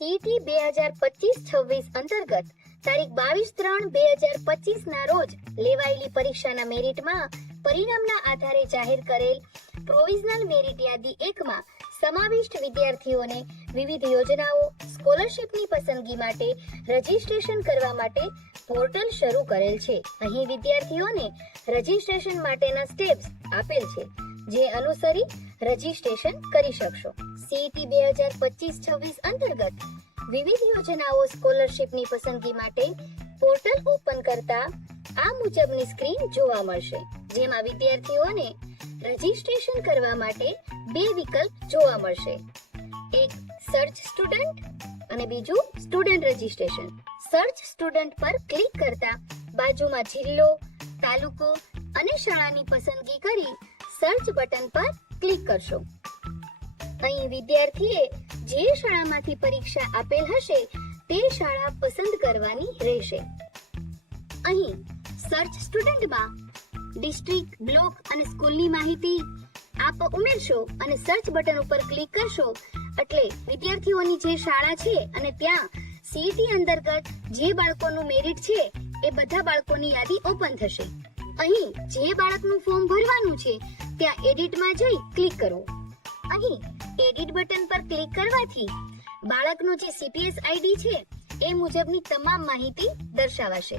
City બે હજાર પચીસ છવ્વીસ અંતર્ગત તારીખ બાવીસ ત્રણ બે હજાર પચીસ ના રોજ લેવાયેલી પરીક્ષાના મેરિટમાં પરિણામના આધારે જાહેર કરેલ પ્રોવિઝનલ મેરિટ યાદી એકમાં સમાવિષ્ટ વિદ્યાર્થીઓને વિવિધ યોજનાઓ, સ્કોલરશિપની પસંદગી માટે રજીસ્ટ્રેશન કરવા માટે પોર્ટલ શરૂ કરેલ છે. અહીં વિદ્યાર્થીઓને રજીસ્ટ્રેશન માટેના સ્ટેપ્સ આપેલ છે. જે અનુસરી રજીસ્ટ્રેશન કરી શકશો. સીઈટી બે હજાર પચીસ છવ્વીસ અંતર્ગત વિવિધ યોજનાઓ સ્કોલરશિપની પસંદગી માટે પોર્ટલ ઓપન કરતા આ મુજબની સ્ક્રીન જોવા મળશે, જેમાં વિદ્યાર્થીઓને રજીસ્ટ્રેશન કરવા માટે બે વિકલ્પ જોવા મળશે. એક, સર્ચ સ્ટુડન્ટ અને બીજું, સ્ટુડન્ટ રજીસ્ટ્રેશન. સર્ચ સ્ટુડન્ટ પર ક્લિક કરતા બાજુમાં જિલ્લો, તાલુકો અને શાળાની પસંદગી કરી સર્ચ બટન પર ક્લિક કરશો. અહીં વિદ્યાર્થીએ જે શાળામાંથી પરીક્ષા આપેલ હશે, તે શાળા પસંદ કરવાની રહેશે. અહીં સર્ચ સ્ટુડન્ટમાં ડિસ્ટ્રિક્ટ બ્લોક અને સ્કૂલની માહિતી આપ ઉમેરશો અને સર્ચ બટન ઉપર ક્લિક કરશો એટલે વિદ્યાર્થીઓની જે શાળા છે અને ત્યાં સીટી અંતર્ગત જે બાળકોનું મેરિટ છે, એ બધા બાળકોની યાદી ઓપન થશે. અહીં જે બાળકનું ફોર્મ ભરવાનું છે ત્યાં એડિટમાં જઈ ક્લિક કરો. અહીં એડિટ બટન પર ક્લિક કરવાથી બાળકનો જે સીપીએસ આઈડી છે, એ મુજબની તમામ માહિતી દર્શાવાશે.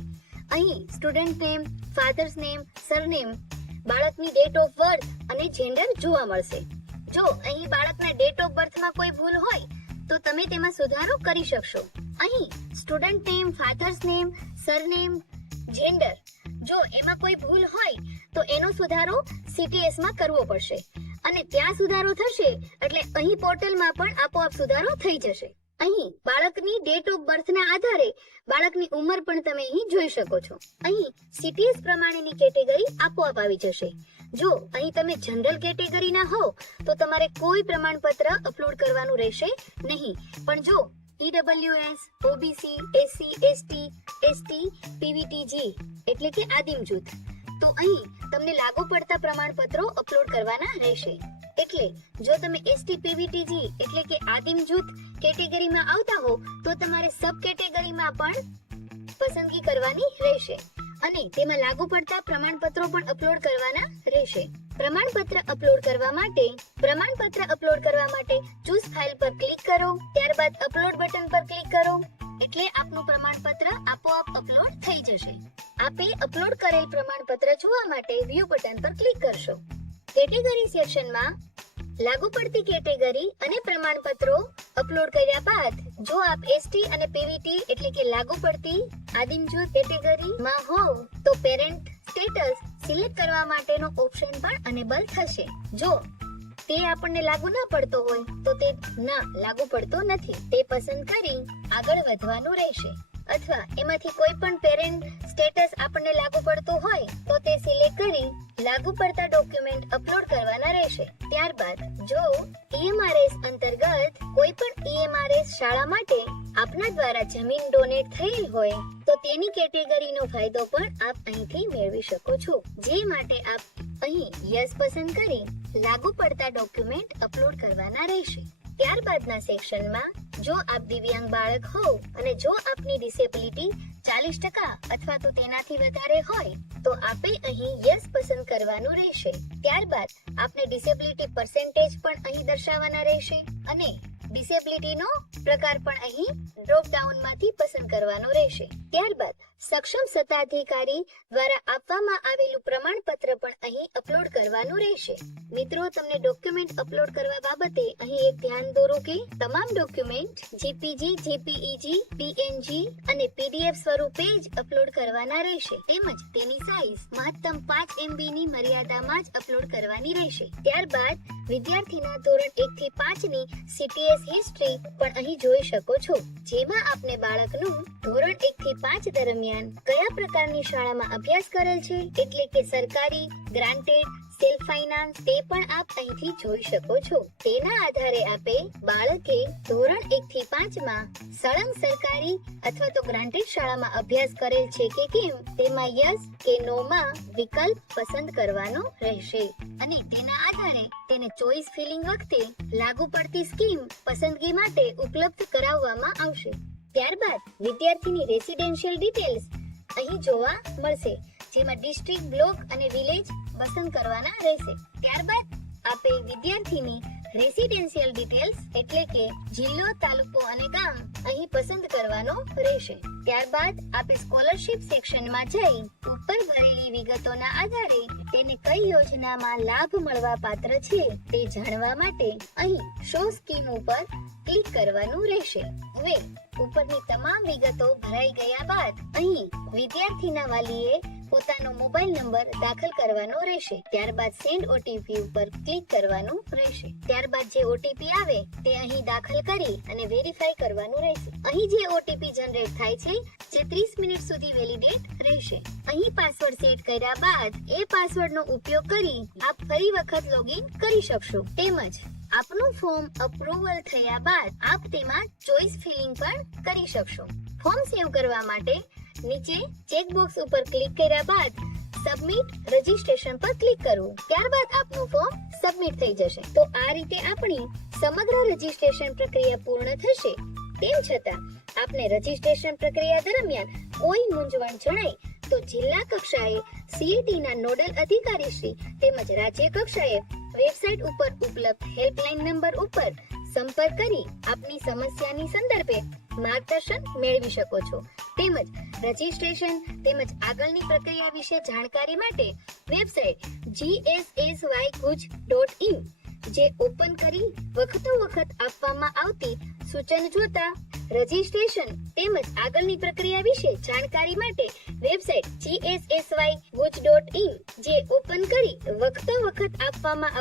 અહીં student name father's name surname બાળકની ડેટ ઓફ બર્થ અને જેન્ડર જોવા મળશે. જો અહીં બાળકના ડેટ ઓફ બર્થમાં કોઈ ભૂલ હોય, તો તમે તેમાં સુધારો કરી શકશો. અહીં student name father's name surname gender જો એમાં કોઈ ભૂલ હોય, તો એનો સુધારો સીટીએસમાં કરવો પડશે. અને ત્યાં સુધારો થશે, એટલે અહીં પોર્ટલમાં પણ આપોઆપ સુધારો થઈ જશે. અહીં બાળકની ડેટ ઓફ બર્થના આધારે બાળકની ઉંમર પણ તમે અહીં જોઈ શકો છો. અહીં સીટીએસ પ્રમાણેની કેટેગરી આપોઆપ આવી જશે. જો અહીં તમે જનરલ કેટેગરીના હો, તો તમારે કોઈ પ્રમાણપત્ર અપલોડ કરવાનું રહેશે નહીં. પણ જો EWS OBC SC ST ST PVTG એટલે કે આદિમ જૂથ. તો અહીં તમને લાગુ પડતા પ્રમાણપત્રો અપલોડ કરવાના રહેશે. એટલે જો તમે એસટી પીવીટીજી એટલે કે આદિમ જૂથ કેટેગરીમાં આવતા હો, તો તમારે સબ કેટેગરીમાં પણ પસંદગી કરવાની રહેશે. અને તેમાં લાગુ પડતા પ્રમાણપત્રો પણ અપલોડ કરવાના રહેશે. પ્રમાણપત્ર અપલોડ કરવા માટે, પ્રમાણપત્ર અપલોડ કરવા માટે ચૂઝ ફાઇલ પર ક્લિક કરો, ત્યારબાદ અપલોડ બટન પર ક્લિક કરો, એટલે આપનું પ્રમાણપત્ર આપોઆપ અપલોડ થઈ જશે. આપે અપલોડ કરેલ પ્રમાણપત્ર જોવા માટે વ્યૂ બટન પર ક્લિક કરશો. કેટેગરી સેક્શનમાં લાગુ પડતી કેટેગરી અને પ્રમાણપત્રો અપલોડ કર્યા બાદ, જો આપ એસટી અને પીવીટી એટલે કે લાગુ પડતી આદિમ જૂથ કેટેગરીમાં હોવ તો પેરેન્ટ સ્ટેટસ સિલેક્ટ કરવા માટેનો ઓપ્શન પણ અનેબલ થશે. જો તે આપણને લાગુ ના પડતો હોય, તો તે ના લાગુ પડતો નથી. તે પસંદ કરી આગળ વધવાનું રહેશે. અથવા એમાંથી કોઈ પણ પેરેન્ટ સ્ટેટસ આપણને લાગુ પડતું હોય, તો તે સિલેક્ટ કરી લાગુ પડતા ડોક્યુમેન્ટ અપલોડ કરવાના રહેશે. ત્યારબાદ, જો ઈએમઆરએસ અંતર્ગત કોઈ પણ ઈએમઆરએસ શાળા માટે આપના દ્વારા જમીન ડોનેટ થયેલ હોય, તો તેની કેટેગરીનો ફાયદો પણ આપ અહીંથી મેળવી શકો છો. જે માટે આપ અહીં યસ પસંદ કરી લાગુ પડતા ડોક્યુમેન્ટ અપલોડ કરવાના રહેશે. ત્યારબાદના સેક્શનમાં જો આપ દિવ્યાંગ બાળક હોવ અને જો આપની ડિસેબિલિટી ચાલીસ ટકા અથવા તો તેનાથી વધારે હોય, તો આપે અહીં યસ પસંદ કરવાનું રહેશે. ત્યારબાદ આપને ડિસેબિલિટી પર્સેન્ટેજ પણ અહીં દર્શાવવાના રહેશે અને ડિસેબિલિટીનો પ્રકાર પણ અહીં ડ્રોપ ડાઉનમાંથી પસંદ કરવાનો રહેશે. ત્યારબાદ સક્ષમ સત્તાધિકારી દ્વારા આપવામાં આવેલું પ્રમાણપત્ર પણ અહીં અપલોડ કરવાનું રહેશે. મિત્રો, તમને ડોક્યુમેન્ટ અપલોડ કરવા બાબતે અહીં એક ધ્યાન દોરો કે તમામ ડોક્યુમેન્ટ જેપીજી જીપીઈજી પીએનજી અને પીડીએફ સ્વરૂપે જ અપલોડ કરવાના રહેશે. તેમજ તેની સાઇઝ મહત્તમ પાંચ એમબી ની મર્યાદામાં જ અપલોડ કરવાની રહેશે. ત્યારબાદ વિદ્યાર્થીના ધોરણ એક થી પાંચની સીટીએસ હિસ્ટ્રી પણ અહીં જોઈ શકો છો, જેમાં આપને બાળકનું ધોરણ એક થી પાંચ દરમિયાન કયા પ્રકારની શાળામાં અભ્યાસ કરેલ છે? એટલે કે સરકારી ગ્રાન્ટેડ સેલ્ફ ફાઇનાન્સ તે પણ આપ અહીંથી જોઈ શકો છો. તેના આધારે આપે બાળકે ધોરણ એક થી પાંચમાં સળંગ સરકારી અથવા તો ગ્રાન્ટેડ શાળામાં અભ્યાસ કરેલ છે કે કેમ, તેમાં યસ કે નો માં વિકલ્પ પસંદ કરવાનો રહેશે. અને તેના આધારે તેને ચોઈસ ફિલિંગ વખતે લાગુ પડતી સ્કીમ પસંદગી માટે ઉપલબ્ધ કરાવવામાં આવશે. ત્યારબાદ વિદ્યાર્થીની રેસિડેન્શિયલ ડિટેલ્સ અહીં જોવા મળશે, જેમાં ડિસ્ટ્રિક્ટ બ્લોક અને વિલેજ પસંદ કરવાના રહેશે. ત્યારબાદ આપે વિદ્યાર્થીની રેસિડેન્શિયલ ડિટેલ્સ એટલે કે જિલ્લો, તાલુકો અને ગામ અહીં પસંદ કરવાનો રહેશે. ત્યારબાદ આપે સ્કોલરશિપ સેક્શનમાં જઈ ઉપર ભરેલી વિગતોના આધારે તેને કઈ યોજનામાં લાભ મળવા પાત્ર છે તે જાણવા માટે અહીં શો સ્કીમ ઉપર ક્લિક કરવાનું રહેશે. હવે ઉપરની તમામ વિગતો ભરાઈ ગયા બાદ અહીં વિદ્યાર્થીના વાલીએ પોતાનો મોબાઈલ નંબર દાખલ કરવાનો રહેશે. ત્યારબાદ સેન્ડ ઓટીપી ઉપર ક્લિક કરવાનું રહેશે. ત્યારબાદ જે ઓટીપી આવે તે અહીં દાખલ કરી અને વેરીફાઈ કરવાનું રહેશે. અહીં જે ઓટીપી જનરેટ થાય છે, જે 30 મિનિટ સુધી વેલિડેટ રહેશે. અહીં પાસવર્ડ સેટ કર્યા બાદ એ પાસવર્ડનો ઉપયોગ કરી આપ ફરી વખત લોગિન કરી શકશો. તેમજ આપનું ફોર્મ અપ્રુવલ થયા બાદ આપ તેમાં ચોઇસ ફિલિંગ પણ કરી શકશો. ફોર્મ સેવ કરવા માટે નીચે ચેકબોક્સ ઉપર ક્લિક કર્યા બાદ સબમિટ રજીસ્ટ્રેશન પર ક્લિક કરવું ત્યારબાદ આપનું ફોર્મ સબમિટ થઈ જશે. તો આ રીતે આપણી સમગ્ર રજીસ્ટ્રેશન પ્રક્રિયા પૂર્ણ થશે. તેમ છતાં, આપને રજીસ્ટ્રેશન પ્રક્રિયા દરમિયાન કોઈ મૂંઝવણ જણાય તો જિલ્લા કક્ષાએ સીએટી ના નોડલ અધિકારી શ્રી તેમજ રાજ્ય કક્ષાએ વેબસાઇટ ઉપર ઉપલબ્ધ હેલ્પલાઇન નંબર ઉપર સંપર્ક કરી આપની સમસ્યાની સંદર્ભે માર્ગદર્શન મેળવી શકો છો. તેમજ રજીસ્ટ્રેશન તેમજ આગળની પ્રક્રિયા વિશે જાણકારી માટે વેબસાઇટ gssyguj.in જે ઓપન કરી વખતો વખત આપવામાં આવતી સૂચન જોતા રજીસ્ટ્રેશન તેમજ આગળની પ્રક્રિયા વિશે જાણકારી માટે વેબસાઇટ gssyguj.in જે ઓપન કરી વખતો વખત આપવામાં